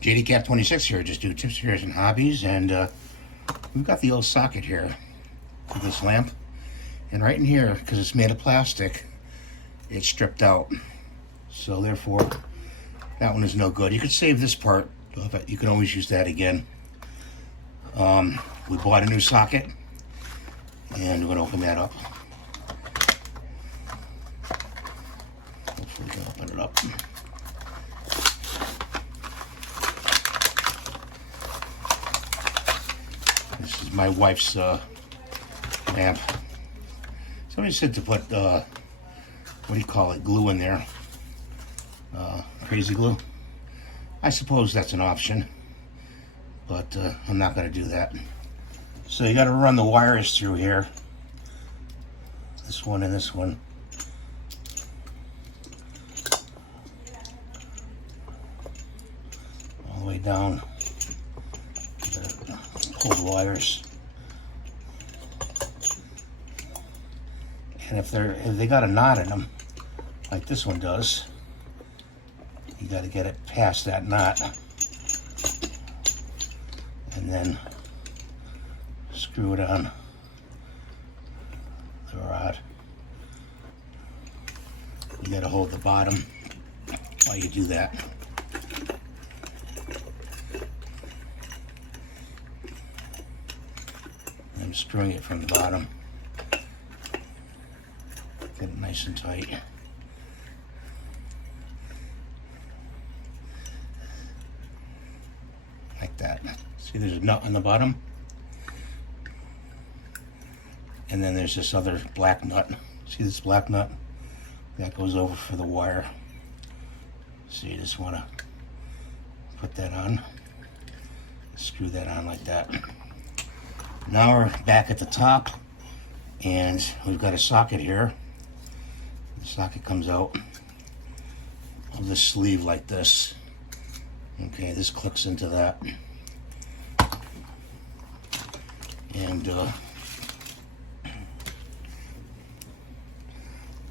JD 26 here, just do tips, repairs, and hobbies, and we've got the old socket here for this lamp, and right in here, because it's made of plastic, it's stripped out, so therefore that one is no good. You could save this part, but you can always use that again. We bought a new socket, and we're going to open that up. Hopefully we can open it up. This is my wife's lamp. Somebody said to put, what do you call it, glue in there. Crazy glue. I suppose that's an option, but I'm not going to do that. So you got to run the wires through here. This one and this one. All the way down. Pull the wires. And if they got a knot in them, like this one does, you got to get it past that knot, and then screw it on the rod. You got to hold the bottom while you do that. I'm screwing it from the bottom. Get it nice and tight. Like that. See, there's a nut on the bottom. And then there's this other black nut. See this black nut? That goes over for the wire. So you just want to put that on. Screw that on like that. Now we're back at the top, and we've got a socket here. The socket comes out of the sleeve like this. Okay, this clicks into that. And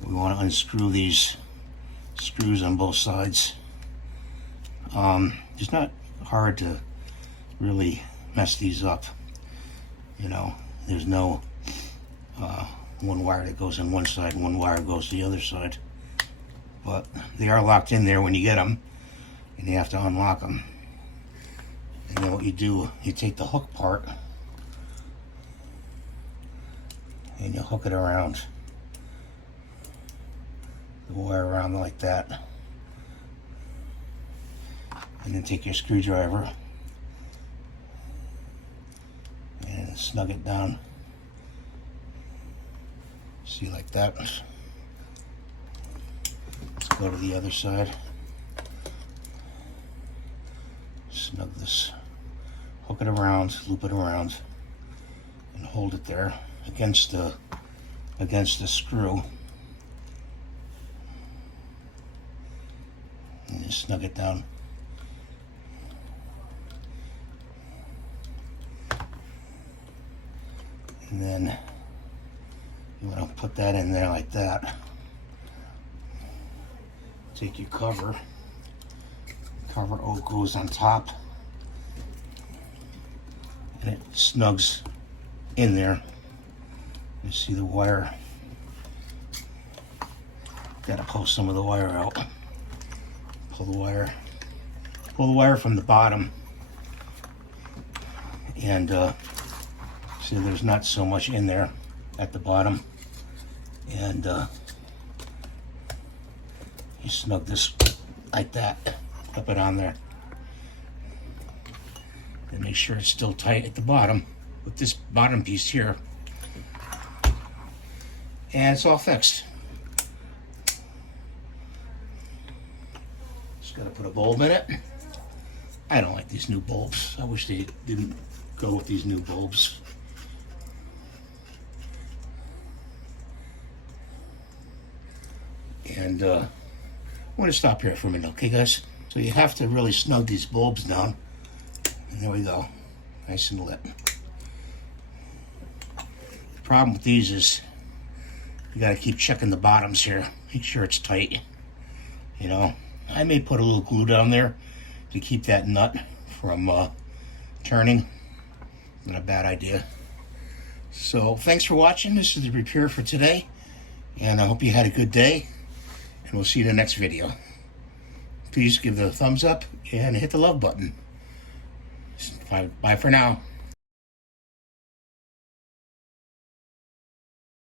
we want to unscrew these screws on both sides. It's not hard to really mess these up. You know, there's no one wire that goes on one side and one wire goes to the other side. But they are locked in there when you get them, and you have to unlock them. And then what you do, you take the hook part and you hook it around the wire around like that, and then take your screwdriver and snug it down. See, like that. Let's go to the other side. Snug this, hook it around, loop it around, and hold it there against the screw. And just snug it down. And then you want to put that in there like that. Take your cover. Cover goes on top, and it snugs in there. You see the wire. Got to pull some of the wire out. Pull the wire from the bottom, and see, there's not so much in there at the bottom, and you snug this like that, clip it on there, and make sure it's still tight at the bottom with this bottom piece here, and it's all fixed. Just gotta put a bulb in it. I don't like these new bulbs. I wish they didn't go with these new bulbs. And I'm going to stop here for a minute, okay, guys? So you have to really snug these bulbs down. And there we go, nice and lit. The problem with these is you got to keep checking the bottoms here. Make sure it's tight. You know, I may put a little glue down there to keep that nut from turning. Not a bad idea. So thanks for watching. This is the repair for today, and I hope you had a good day, and we'll see you in the next video. Please give the thumbs up and hit the love button. Bye for now.